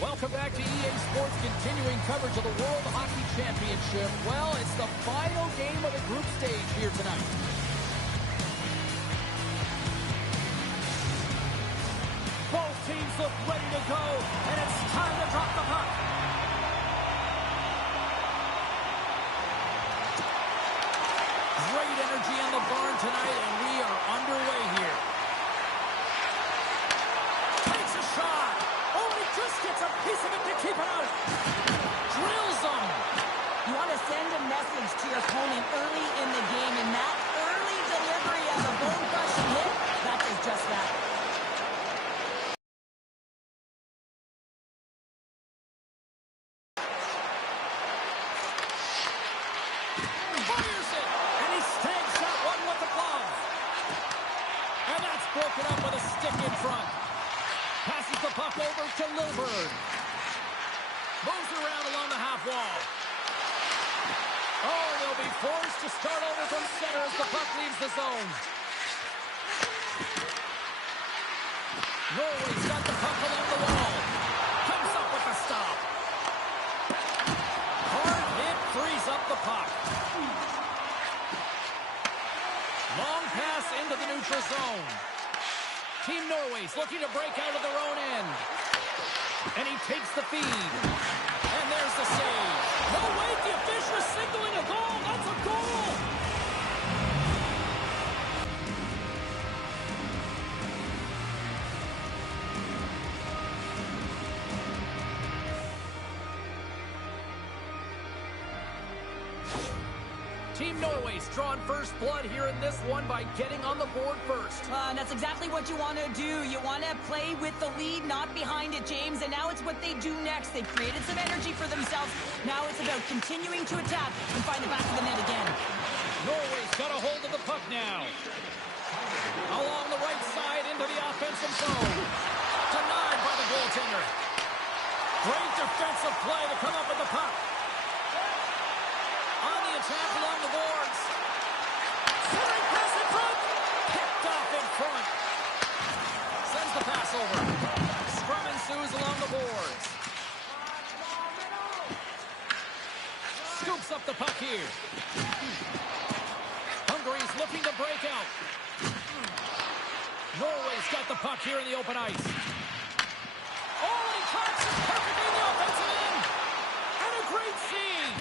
Welcome back to EA Sports, continuing coverage of the World Hockey Championship. Well, it's the final game of the group stage here tonight. Both teams look ready to go, and it's time to drop the puck. Great energy on the barn tonight, and we are underway here. Takes a shot. Oh, he just gets a piece of it to keep it out. Drills them. You want to send a message to your opponent early in the game, and that early delivery of a bone-crushing hit, that is just that. Fires it, and he snags that one with the glove. And that's broken up with a stick in front. Passes the puck over to Lilburn. Moves around along the half wall. Oh, they'll be forced to start over from center as the puck leaves the zone. Norway's got the puck along the wall. Comes up with the stop. Hard hit frees up the puck. Long pass into the neutral zone. Team Norway's looking to break out of their own end. And he takes the feed. And there's the save. No, wait, the official is signaling a goal. That's a goal. Team Norway's drawn first blood here in this one by getting on the board first. And that's exactly what you want to do. You want to play with the lead, not behind it, James. And now it's what they do next. They've created some energy for themselves. Now it's about continuing to attack and find the back of the net again. Norway's got a hold of the puck now. Along the right side into the offensive zone. Denied by the goaltender. Great defensive play to come up with the puck. On the attack along the boards. Centering pass in front. Picked off in front. Sends the pass over. Scrum ensues along the boards. Scoops up the puck here. Hungary's looking to break out. Norway's got the puck here in the open ice. Oh, and he tracks it perfectly in the offensive end. And a great feed.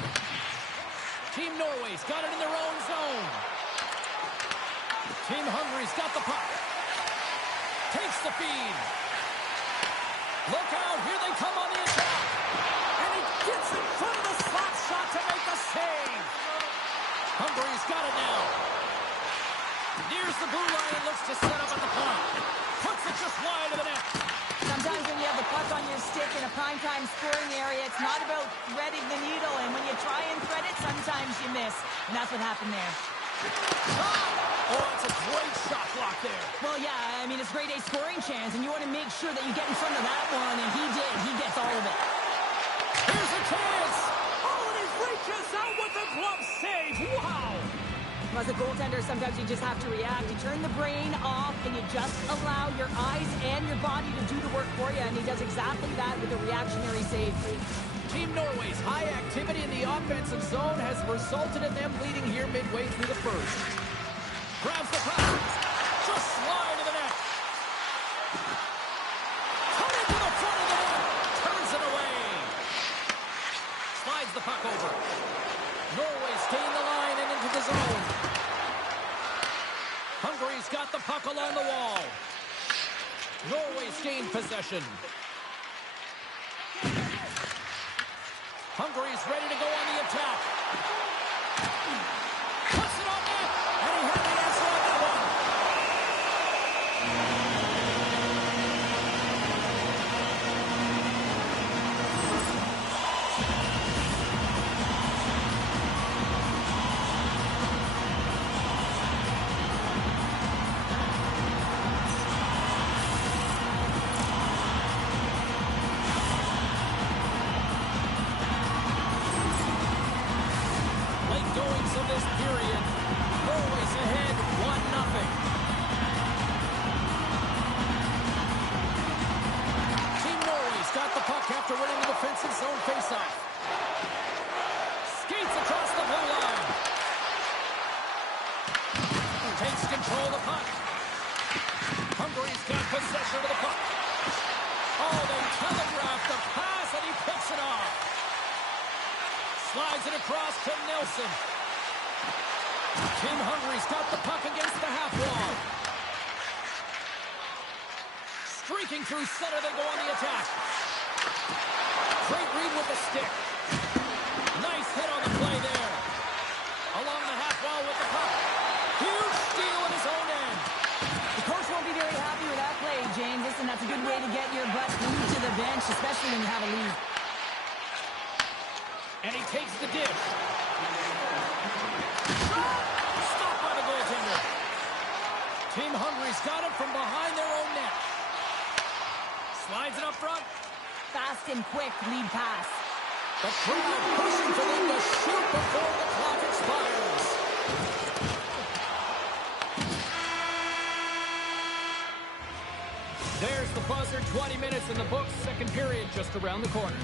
Team Norway's got it in their own zone. Team Hungary's got the puck. Takes the feed. Look out, here they come on the attack. And he gets in front of the slap shot to make the save. Hungary's got it now. Nears the blue line and looks to set up at the point. Puts it just wide of the net. Sometimes when you have the puck on your stick in a primetime scoring area, it's not about threading the needle. And when you try and thread it, sometimes you miss. And that's what happened there. Oh, it's a great shot block there. Well, yeah, I mean, it's grade A scoring chance, and you want to make sure that you get in front of that one, and he did. He gets all of it. Here's a chance. Oh, and he reaches out with a glove save. Wow. As a goaltender, sometimes you just have to react. You turn the brain off, and you just allow your eyes and your body to do the work for you, and he does exactly that with a reactionary save. Team Norway's high activity in the offensive zone has resulted in them leading here midway through the first. Grabs the puck. Just slide to the net. Coming to the front of the net. Turns it away. Slides the puck over. Norway's gained the line and into the zone. Hungary's got the puck along the wall. Norway's gained possession. Hungary's ready to go on the attack. Puts it on net, and he had the answer on that one. Slides it across to Nelson. Tim Hungary's got the puck against the half wall. Streaking through center, they go on the attack. Great read with the stick. Nice hit on the play there. Along the half wall with the puck. Huge steal at his own end. The coach won't be very happy with that play, James. Listen, that's a good way to get your butt moved to the bench, especially when you have a lead. And he takes the dish. Stopped by the goaltender. Team Hungary's got it from behind their own net. Slides it up front. Fast and quick lead pass. The crowd pushing for them to shoot before the clock expires. There's the buzzer. 20 minutes in the books. Second period just around the corner.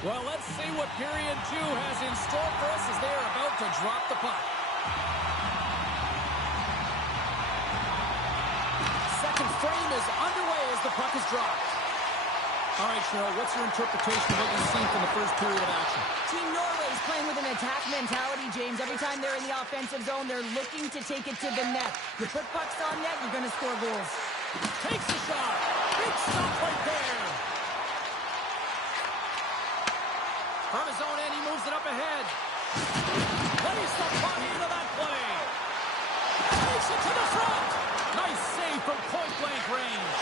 Well, let's see what period 2 has in store for us as they are about to drop the puck. Second frame is underway as the puck is dropped. All right, Cheryl, what's your interpretation of what you've seen from the first period of action? Team Norway is playing with an attack mentality, James. Every time they're in the offensive zone, they're looking to take it to the net. You put pucks on net, you're going to score goals. Takes the shot. Big stop right there. From his own end, he moves it up ahead. Plays the puck into that play. Takes it to the front. Nice save from point-blank range.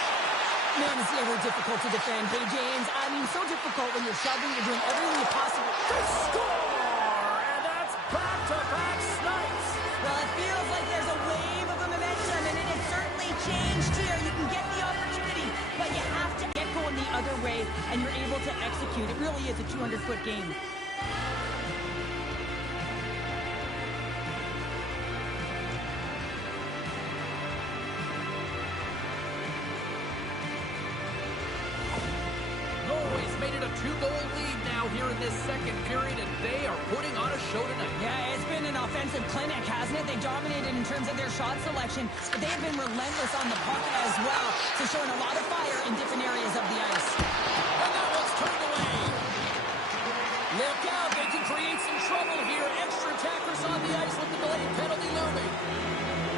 Man, is he ever difficult to defend. Hey, James, I mean, so difficult when you're shoving, you're doing everything you possibly... To score! And that's back-to-back snipes. Well, it feels like there's a wave of momentum, and it has certainly changed here. You can get the opportunity, but you have to get going the other way, and you're able to execute. It really is a 200-foot game. Norway's made it a 2-goal lead now here in this second period, and they are putting on a show tonight. Yeah, it's been an offensive clinic, hasn't it? They dominated in terms of their shot selection, but they have been relentless on the puck as well, so showing a lot of fire in different areas of the ice. And that one's turned away. Look out, they can create some trouble here. Extra attackers on the ice with the delayed penalty looming.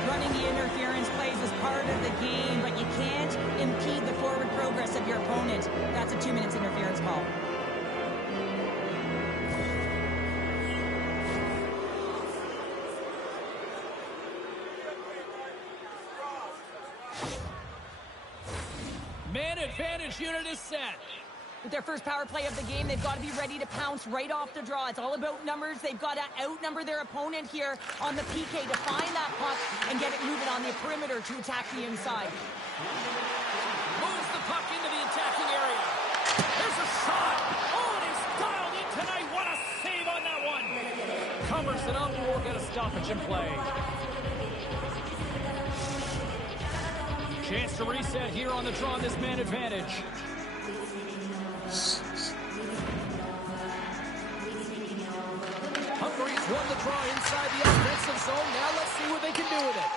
Running the interference plays is part of the game, but you can't impede the forward progress of your opponent. That's a 2 minutes interference call. Man advantage unit is set. With their first power play of the game, they've got to be ready to pounce right off the draw. It's all about numbers. They've got to outnumber their opponent here on the PK to find that puck and get it moving on the perimeter to attack the inside. Moves the puck into the attacking area. There's a shot. Oh, and he's dialed in tonight. What a save on that one. Covers it up. We'll get a stoppage in play. Chance to reset here on the draw on this man advantage. Hungary's won the draw inside the offensive zone. Now let's see what they can do with it.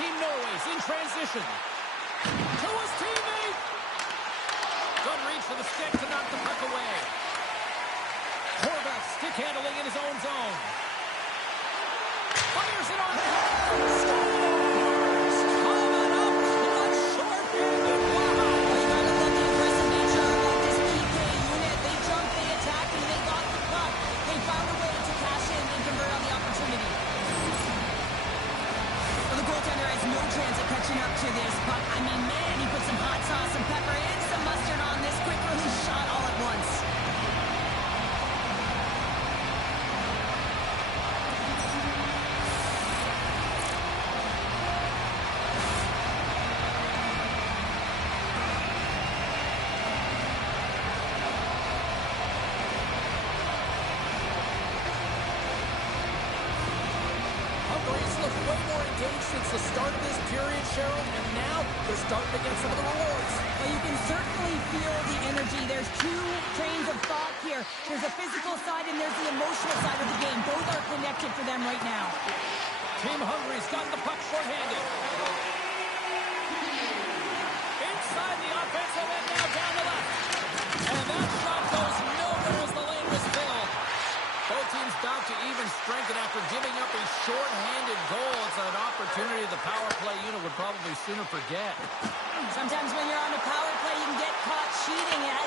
Team Norway's in transition. To his teammate. Good reach for the stick to knock the puck away. Horvath stick handling in his own zone. Fires it on the head. Scores! Coming up. Not short-handed. Wow. You gotta love the aggressive nature of this PK unit. They jumped, they attacked, and they got the puck. They found a way to cash in and convert on the opportunity. Well, the goaltender has no chance of catching up to this puck. I mean, man, he put some hot sauce, some pepper, and some mustard on this quick release shot all at once. engaged since the start of this period, Cheryl, and now they're starting to get some of the rewards. Well, you can certainly feel the energy. There's two trains of thought here. There's a physical side and there's the emotional side of the game. Both are connected for them right now. Team Hungary's got the puck short-handed. Inside the offensive end now down the left. And that shot goes nowhere as the lane was filled. Both teams back to even strength, and after giving up a short-handed goal, it's an opportunity the power play unit would probably sooner forget. Sometimes when you're on a power play, you can get caught cheating at.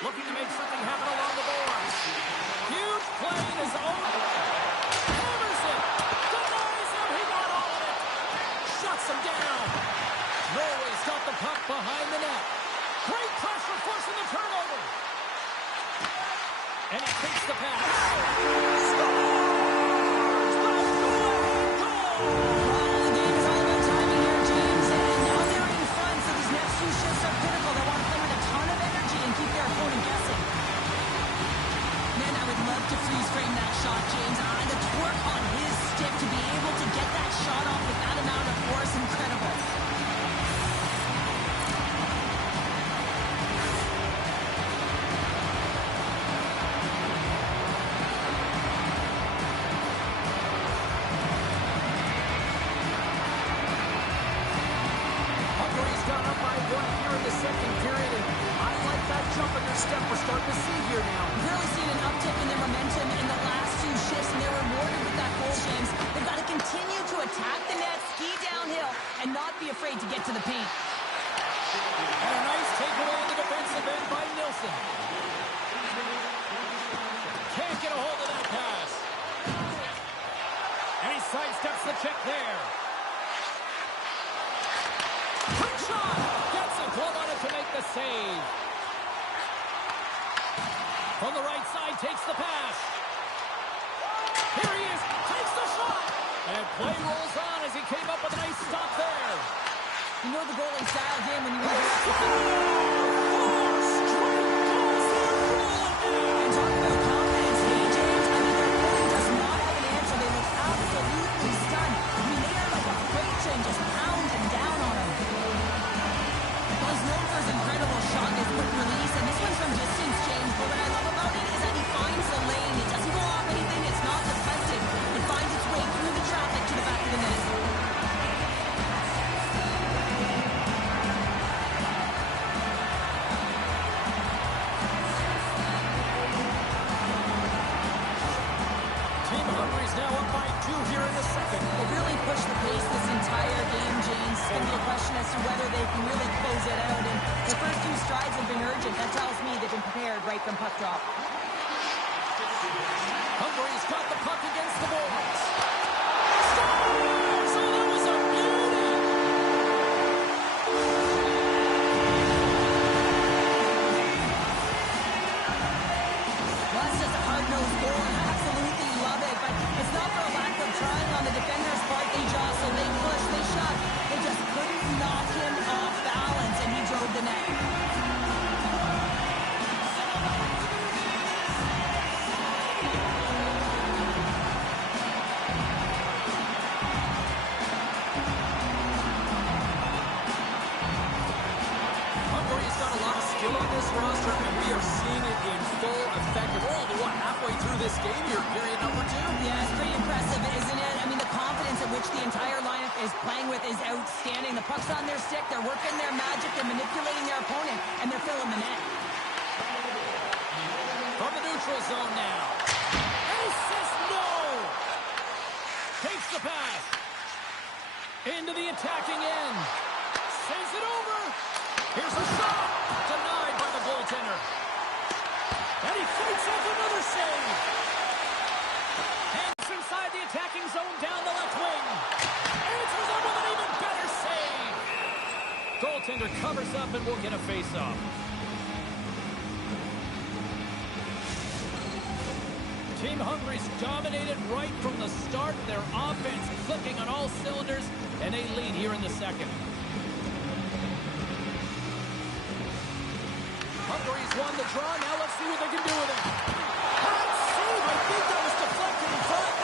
Looking to make something happen along the boards. Huge play in his own. Hammers it. Denies him. He got all of it. Shuts him down. Norway's got the puck behind the net. Great pressure forcing the turnover. And he takes the pass. Scores! The goal! The game is all about timing here, James. And now they're in front, so these next few shifts are critical. They want to play with a ton of energy and keep their opponent guessing. Man, I would love to freeze frame that shot, James. The torque on his stick to be able to get that shot off with that amount of force, incredible. Hungary's gone up by one here in the second period, and I like that jump in their step we're starting to see here now. We've really seen an uptick in their momentum in the last few shifts, and they're rewarded with that goal, James. They've got to continue to attack the net, ski downhill, and not be afraid to get to the paint. And a nice takeaway in the defensive end by Nilsson. Can't get a hold of that pass. And he sidesteps the check there. Quick shot! Gets a glove on it to make the save. From the right side, takes the pass. Here he is, takes the shot. And play rolls on as he came up with a nice stop there. You know the goalie style game when you want to And talk about confidence, hey, James. I mean, their opponent does not have an answer. They look absolutely stunned. I mean, they are like a freight train just pounding down on them. Well, he's known for his incredible shot and his quick release, and this one's from distance, James. But what I love about it is that he finds the lane. It doesn't go off anything. It's not defensive. It finds its way through the traffic to the back of the net. Team Hungary's now up by 2 here in the second. They really push the pace this entire game, James. It's going to be a question as to whether they can really close it out. And the first few strides have been urgent. That tells me they've been prepared right from puck drop. Hungary's got the puck against the boards. Scores! Oh, that was a beauty! Well, that's just a hard-nosed goal, and I absolutely love it. But it's not for a lack of trying on the defender's part. They jostle, they push, they shove. They just couldn't knock him off balance, and he drove the net. Hungary's got a lot of skill on this roster, and we are seeing it in full effect. We're only, halfway through this game here, period number 2? Yeah, it's pretty impressive, isn't it? I mean, the confidence at which the entire lineup is playing with is outstanding. The puck's on their stick, they're working their magic, they're manipulating their opponent, and they're filling the net. neutral zone now. And he says no. Takes the pass. Into the attacking end. Sends it over. Here's a shot. Denied by the goaltender. And he fights off another save. Hands inside the attacking zone down the left wing. Answers up with an even better save. Goaltender covers up and will get a face-off. Team Hungary's dominated right from the start. Their offense clicking on all cylinders, and they lead here in the second. Hungary's won the draw. Now let's see what they can do with it. Hot save. I think that was deflected in front.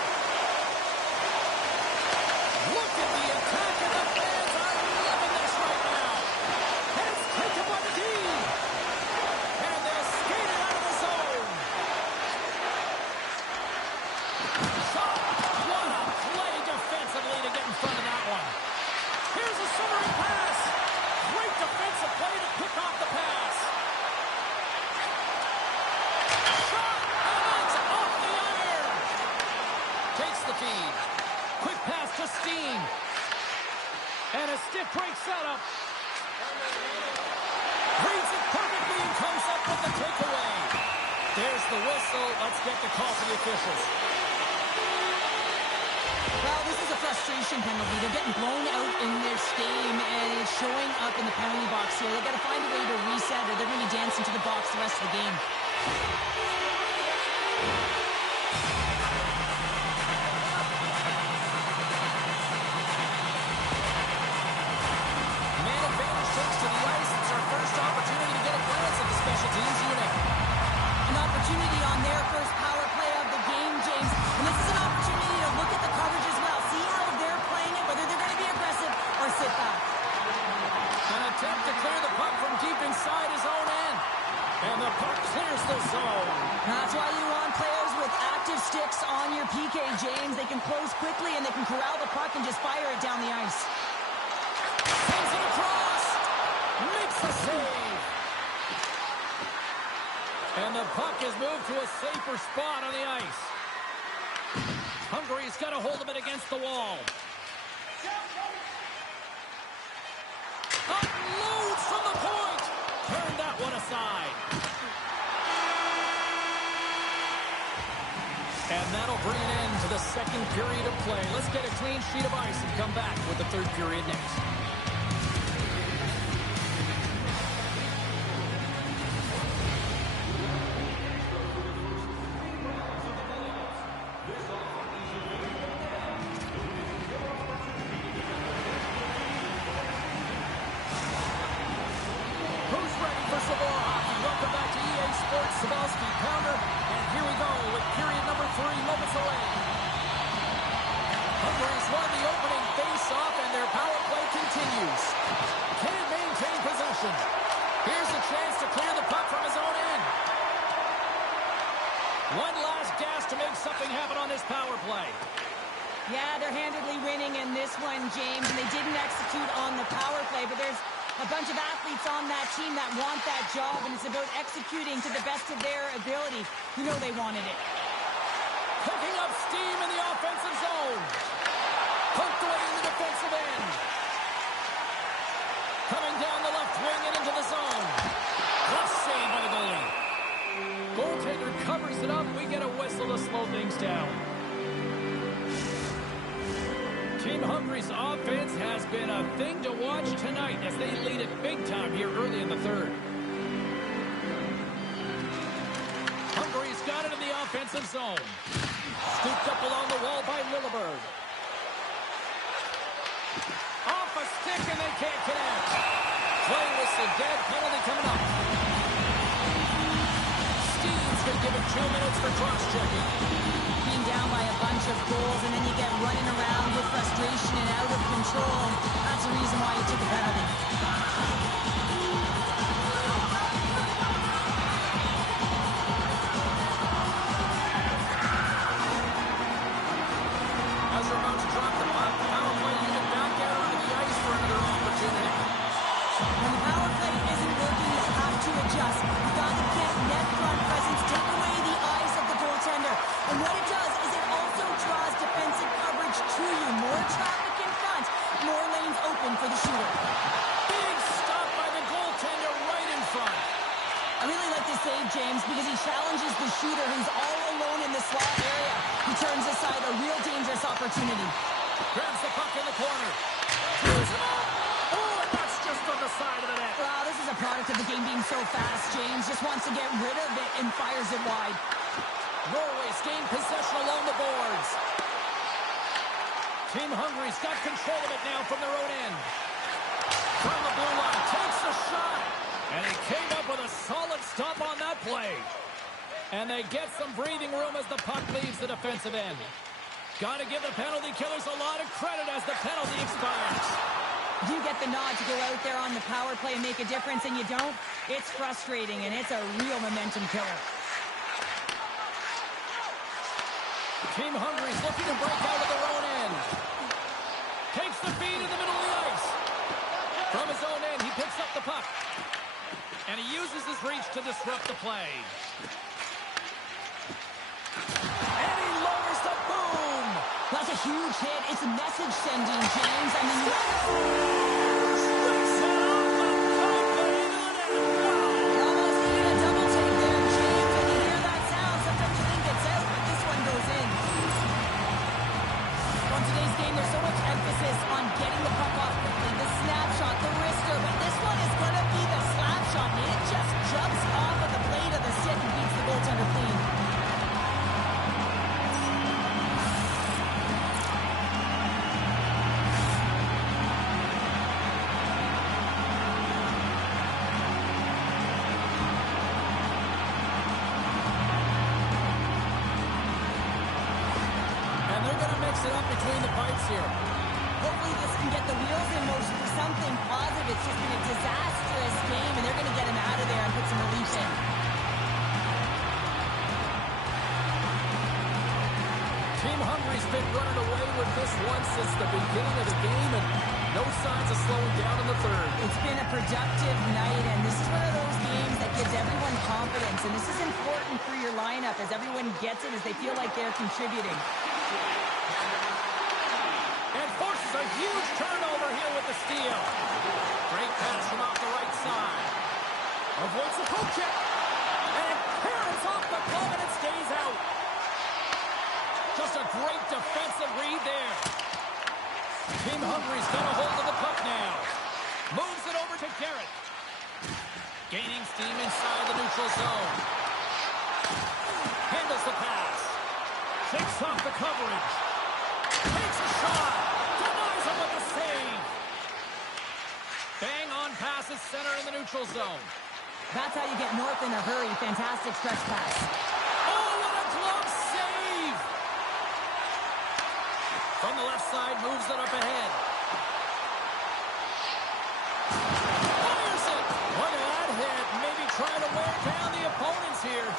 Look at the attack, and the fans are loving this right now. And it's taken by the D. And they're skated out of the zone. Shot. What a play defensively to get in front of that one. Here's a centering pass. Great defensive play to pick off the pass. Shot. And it's off the iron. Takes the feed. Quick pass to Steen. And a stick break setup. Reads it perfectly and comes up with the takeaway. There's the whistle. Let's get the call from the officials. Well, this is a frustration penalty. They're getting blown out in this game, and it's showing up in the penalty box here. They've got to find a way to reset, or they're going to be dancing to the box the rest of the game. Man advantage takes to the ice. It's our first opportunity to get a glance at the special teams unit. An opportunity on their first power play of the game, James. And this is an opportunity to look at the coverage as well. See how they're playing it, whether they're going to be aggressive or sit back. An attempt to clear the puck from deep inside his own end. And the puck clears the zone. That's why you want players with active sticks on your PK, James. They can close quickly and they can corral the puck and just fire it down the ice. Sends it across. Makes the save. And the puck is moved to a safer spot on the ice. Hungary's got a hold of it against the wall. Unloads from the point. Turn that one aside. And that'll bring an end to the second period of play. Let's get a clean sheet of ice and come back with the third period next. Here's a chance to clear the puck from his own end. One last gas to make something happen on this power play. Yeah, they're handedly winning in this one, James, and they didn't execute on the power play, but there's a bunch of athletes on that team that want that job, and it's about executing to the best of their ability. You know they wanted it. Picking up steam in the offensive zone. Poked away in the defensive end. Coming down the left wing and into the zone. Tough save by the goalie. Goaltender covers it up. We get a whistle to slow things down. Team Hungary's offense has been a thing to watch tonight as they lead it big time here early in the third. Hungary's got it in the offensive zone. Scooped up along the wall by Lilleberg. Off a stick and they can't connect. Play whistle dead. Penalty coming up. Steen's going to give it 2 minutes for cross-checking. Being down by a bunch of goals and then you get running around with frustration and out of control. That's the reason why you took a penalty. As they're about to drop the puck, the power play unit back out onto the ice for another opportunity. When the power play isn't working, you have to adjust. You've got to get net front presence, take away the lanes open for the shooter. Big stop by the goaltender right in front. I really like this save, James, because he challenges the shooter who's all alone in the slot area. He turns aside a real dangerous opportunity. Grabs the puck in the corner. Throws him up. Oh, and that's just on the side of the net. Wow, this is a product of the game being so fast. James just wants to get rid of it and fires it wide. Norway's gained possession along the boards. Team Hungary's got control of it now from their own end. From the blue line, takes a shot. And he came up with a solid stop on that play. And they get some breathing room as the puck leaves the defensive end. Got to give the penalty killers a lot of credit as the penalty expires. You get the nod to go out there on the power play and make a difference, and you don't. It's frustrating, and it's a real momentum killer. Team Hungary's looking to break out of their own end. Takes the feed in the middle of the ice. From his own end, he picks up the puck. And he uses his reach to disrupt the play. And he lowers the boom. That's a huge hit. It's a message sending, James. I mean, Strikes it off the top and into the net. Wow. almost need a double take there, James. When you hear that sound, sometimes you think it's out, but this one goes in. On today's game, there's so much emphasis on getting the puck off quickly, the snapshot, the wrister, but this one is going to be the slap shot, and it just jumps off of the blade of the stick and beats the goaltender clean. And they're going to mix it up between the pipes here. Hopefully this can get the wheels in motion for something positive. It's just been a disastrous game, and they're going to get him out of there and put some relief in. Team Hungary's been running away with this one since the beginning of the game, and no signs of slowing down in the third. It's been a productive night, and this is one of those games that gives everyone confidence, and this is important for your lineup as everyone gets it, as they feel like they're contributing. And forces a huge turnover here with the steal. Great pass from off the right side. Avoids the poke check. And it parents off the glove and it stays out. Just a great defensive read there. Team Hungary's got a hold of the puck now. Moves it over to Garrett. Gaining steam inside the neutral zone. Handles the pass. Shakes off the coverage. Takes a shot. Denies him with the save. Bang on passes center in the neutral zone. That's how you get north in a hurry. Fantastic stretch pass. Oh, what a glove save! From the left side, moves it up ahead. Fires it! Look at that hit. Maybe trying to wear down the opponents here.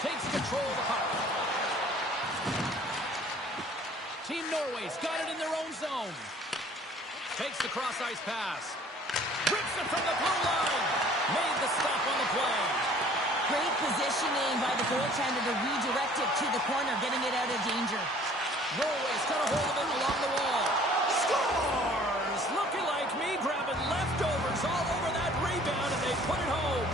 Takes control of the puck. Team Norway's got it in their own zone. Takes the cross-ice pass. Rips it from the blue line. Made the stop on the play. Great positioning by the goaltender to redirect it to the corner, getting it out of danger. Norway's got a hold of it along the wall. Scores! Looking like me, grabbing leftovers all over that rebound, and they put it home.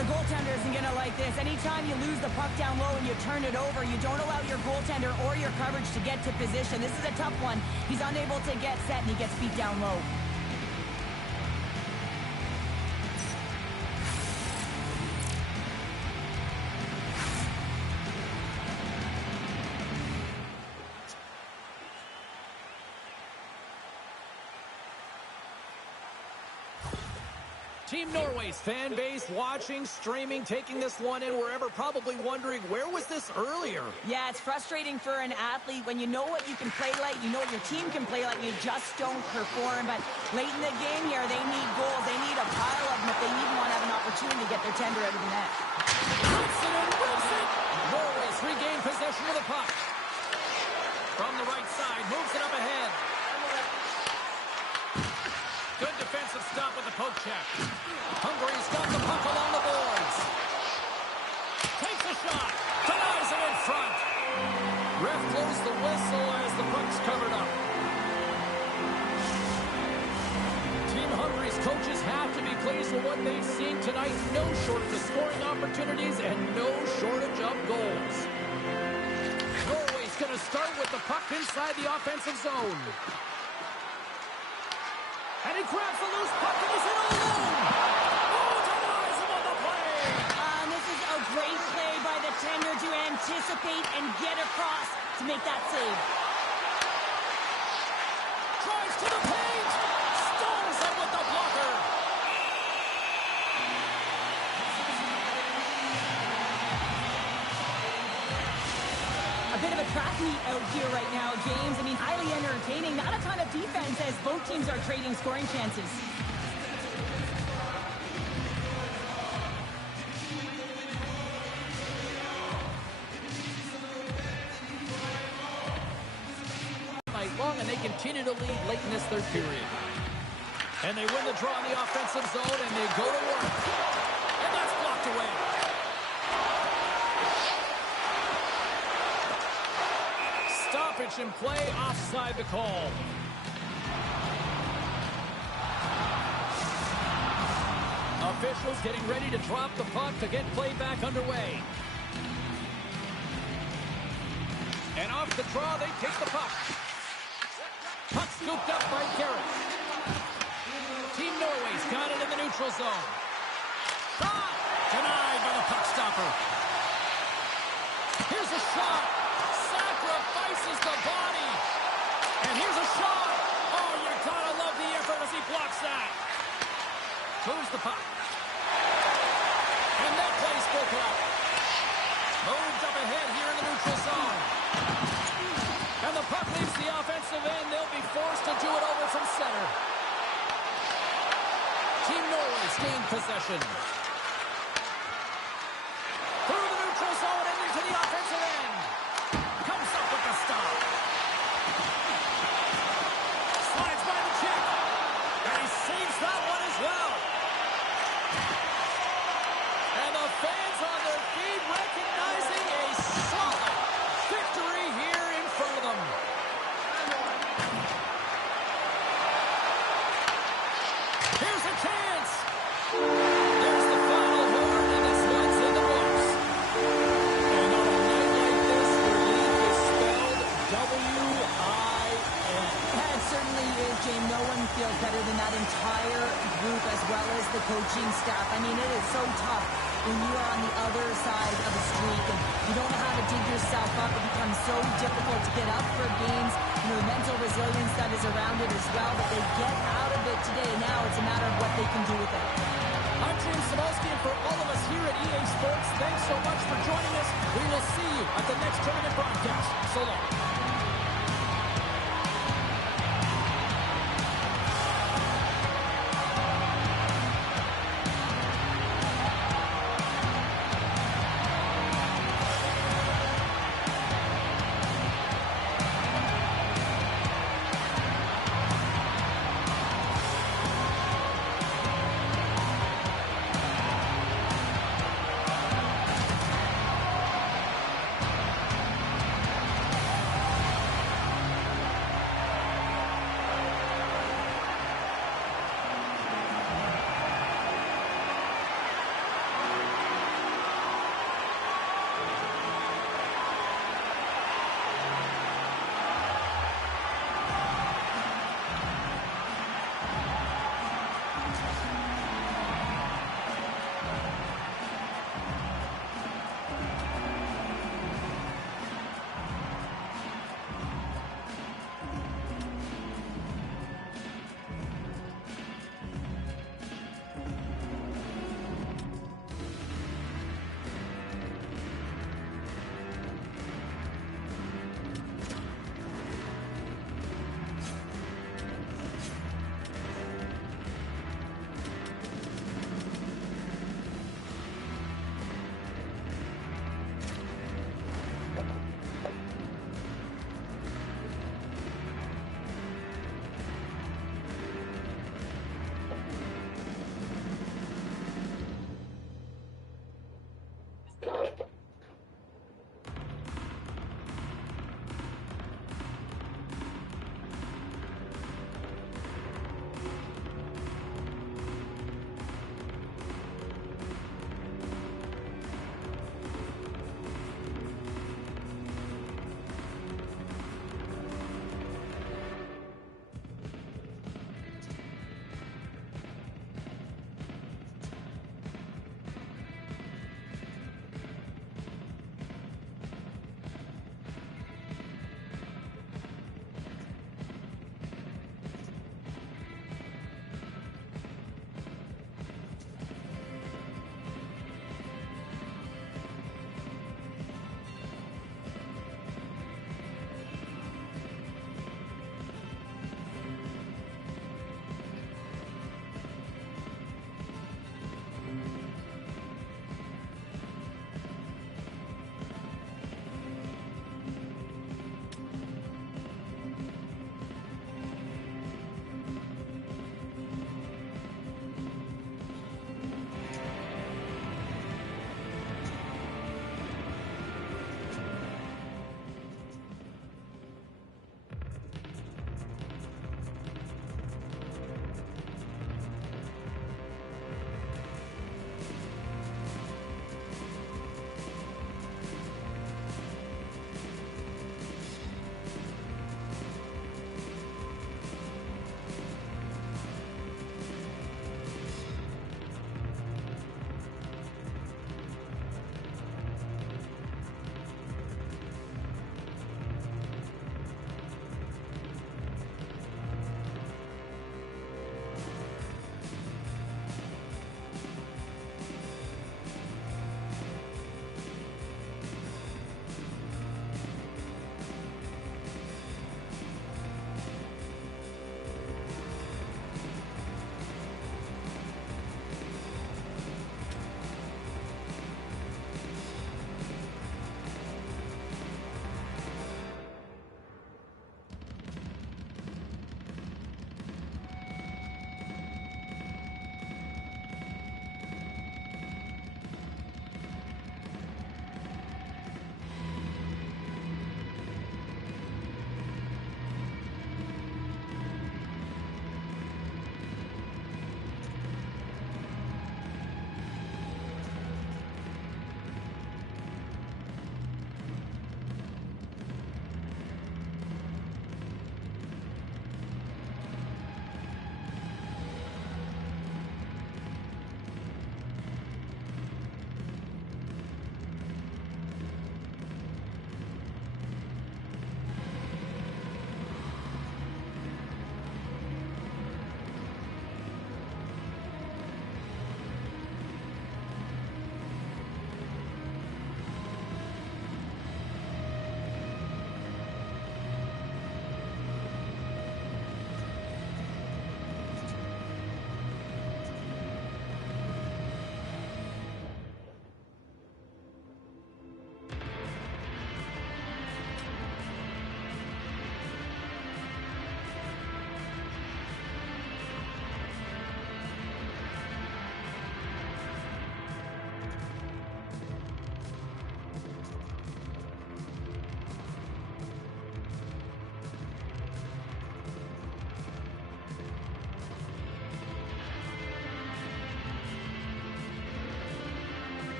The goaltender isn't going to like this. Anytime you lose the puck down low and you turn it over, you don't allow your goaltender or your coverage to get to position. This is a tough one. He's unable to get set, and he gets beat down low. Team Norway's fan base watching, streaming, taking this one in wherever, probably wondering, where was this earlier? Yeah, it's frustrating for an athlete when you know what you can play like, you know what your team can play like, you just don't perform. But late in the game here, they need goals. They need a pile of them if they even want to have an opportunity to get their tender out of the net. Hudson and Wilson. Norway's regained possession of the puck. From the right side, moves it up ahead. Good defensive stop with the poke check. Hungary's got the puck along the boards. Takes a shot. front. Ref blows the whistle as the puck's covered up. Team Hungary's coaches have to be pleased with what they've seen tonight. No shortage of scoring opportunities and no shortage of goals. Norway's going to start with the puck inside the offensive zone. And he grabs the loose puck and he's in alone. Oh, denies him on the play. This is a great play by the tender to anticipate and get across to make that save. Drives to the paint. Stones him with the blocker. A bit of a track meet out here right now, James. I mean, highly entertaining. Not a ton of defense as both teams are trading scoring chances. Night long, and they continue to lead late in this third period. And they win the draw in the offensive zone, and they go to work. And that's blocked away. Stoppage in play, offside the call. Officials getting ready to drop the puck to get play back underway. And off the draw, they take the puck. Puck scooped up by Garrett. Team Norway's got it in the neutral zone. Shot! Denied by the puck stopper. Here's a shot. Sacrifices the body. And here's a shot. Oh, you gotta love the effort as he blocks that. Moves the puck. And that play's broken up. Moved up ahead here in the neutral zone. And the puck leaves the offensive end. They'll be forced to do it over from center. Team Norway's gained possession. Through the neutral zone and into the offensive end. Comes up with the stop. Slides by the check. And he saves that one as well. And the fans on their feet recognizing a solid victory here in front of them. Here's a chance. There's the final horn, and this one's in the books. And on a night like this, relief is spelled W-I-N. Yeah, it certainly is, James. No one feels better than that entire group as well as the coaching staff. I mean, it is so tough when you are on the other side of a streak and you don't know how to dig yourself up. It becomes so difficult to get up for games. You know, the mental resilience that is around it as well, but they get out of it today. Now it's a matter of what they can do with it. I'm James Cebulski, and for all of us here at EA Sports, thanks so much for joining us. We will see you at the next tournament broadcast. So long.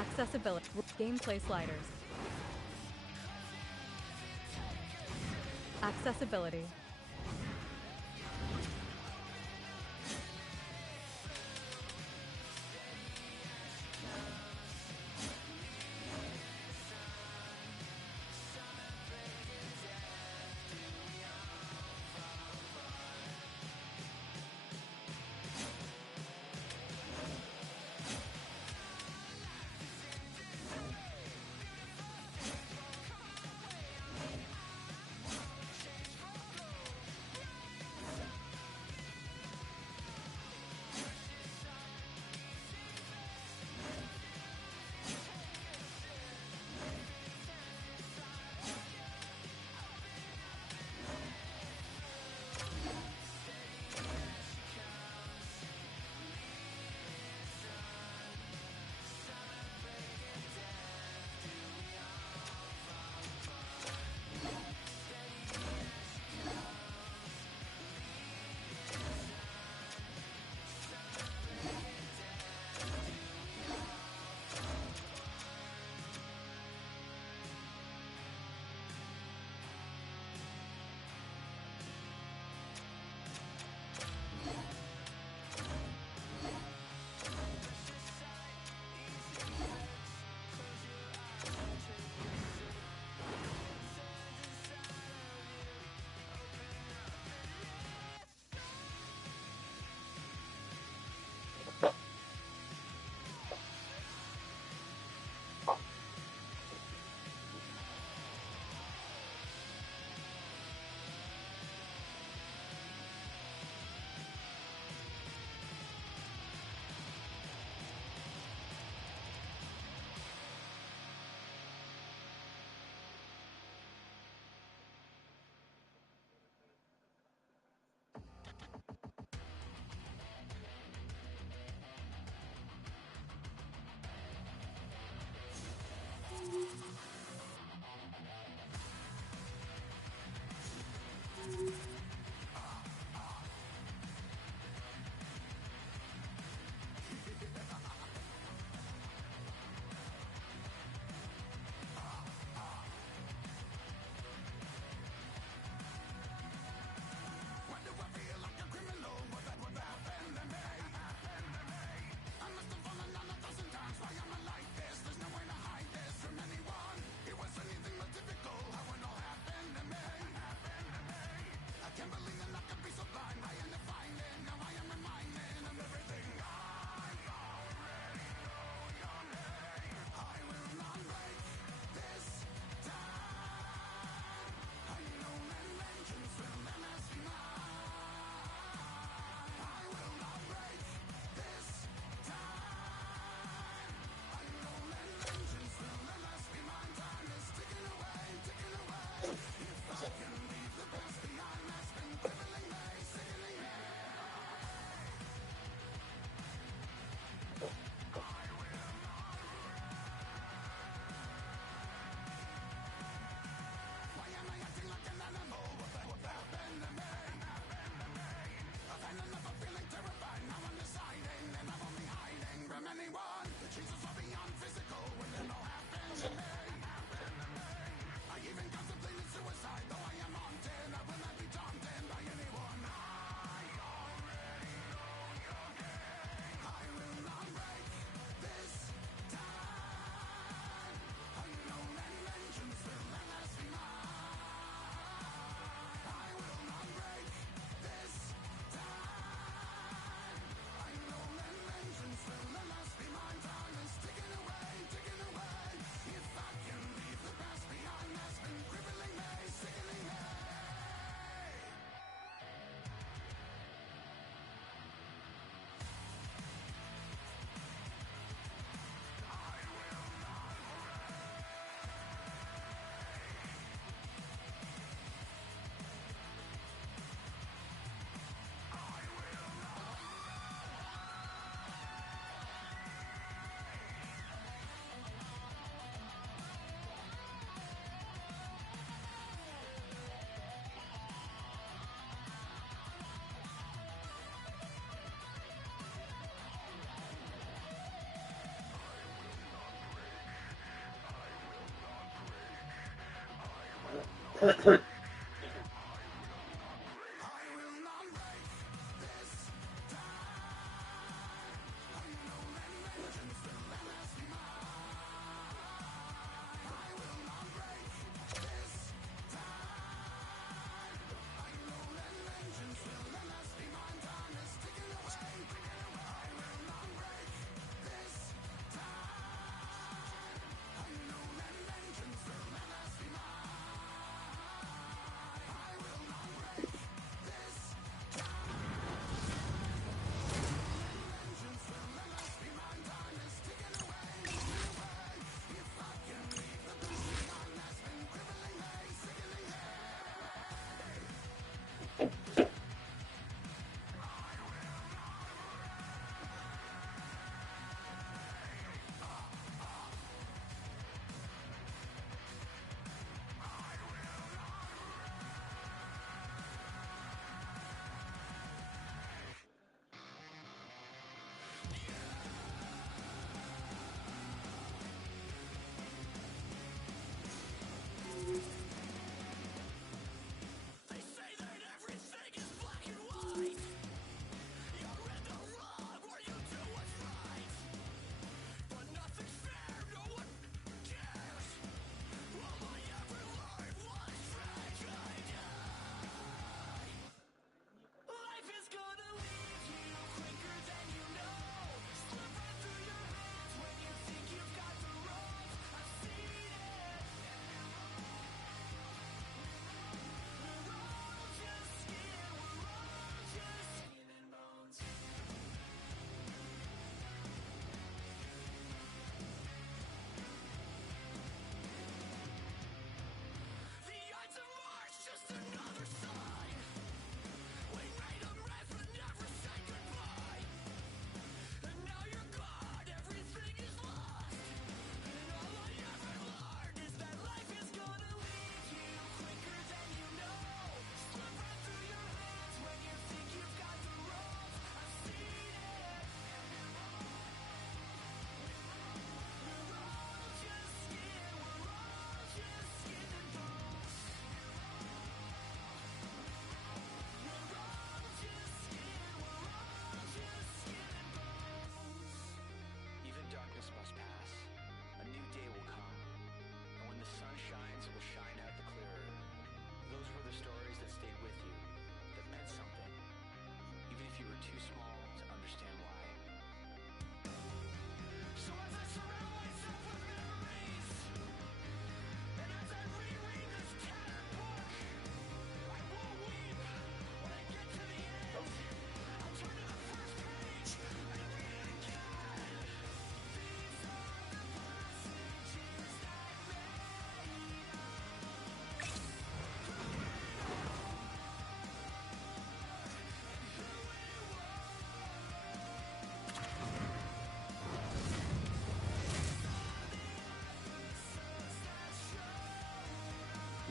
Accessibility. Gameplay sliders. Accessibility.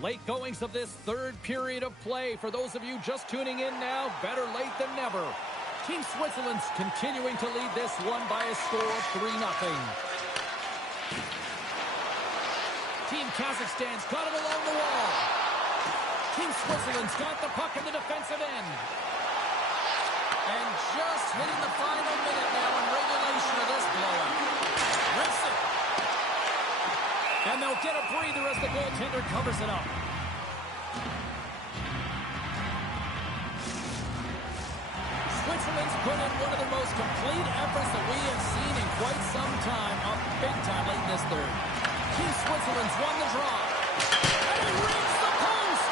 Late goings of this third period of play. For those of you just tuning in now, better late than never. Team Switzerland's continuing to lead this one by a score of 3-0. Team Kazakhstan's got it along the wall. Team Switzerland's got the puck in the defensive end. And just hitting the final minute now in regulation of this blowout. Rips it. And they'll get a breather as the goaltender covers it up. Switzerland's put in one of the most complete efforts that we have seen in quite some time, up big time late in this third. Team Switzerland's won the draw. And he rings the post!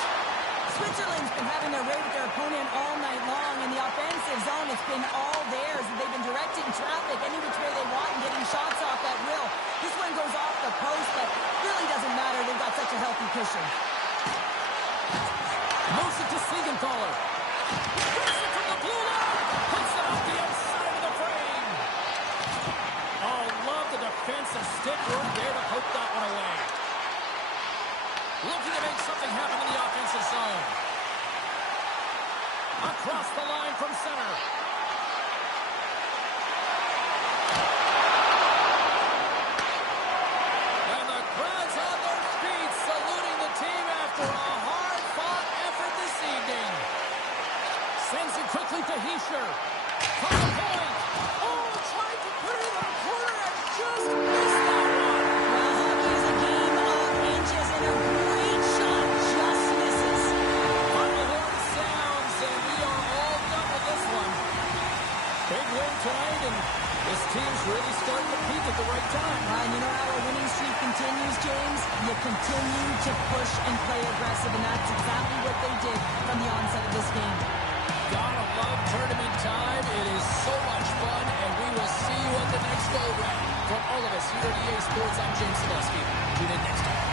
Switzerland's been having their way with their opponent all night long. In the offensive zone, it's been all theirs. They've been directing traffic any which way they want and getting shots off at will. This one goes off the post, but really doesn't matter. They've got such a healthy cushion. Moves it to Siegenthaler. Puts it from the blue line. Puts it off the outside of the frame. Oh, love the defensive stick work there to poke that one away. Looking to make something happen in the offensive zone. Across the line from center. And the crowd's on their feet, saluting the team after a hard tonight, and this team's really starting to peak at the right time. And you know how a winning streak continues, James? You continue to push and play aggressive, and that's exactly what they did from the onset of this game. Gotta love tournament time. It is so much fun, and we will see you at the next go-round. From all of us here at EA Sports, I'm James Sadowski. Tune in next time.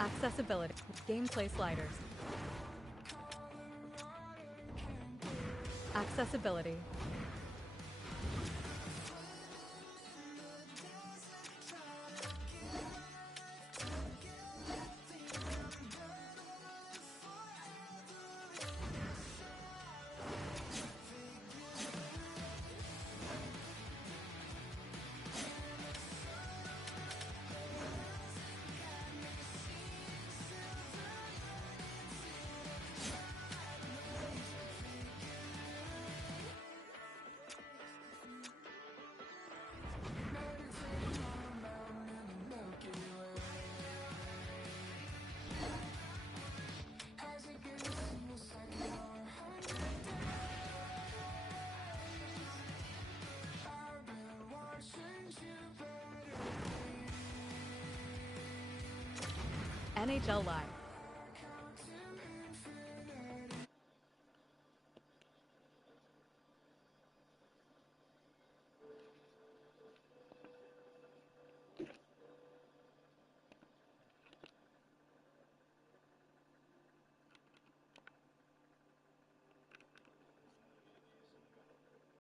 Accessibility. Gameplay sliders. Accessibility. NHL Live.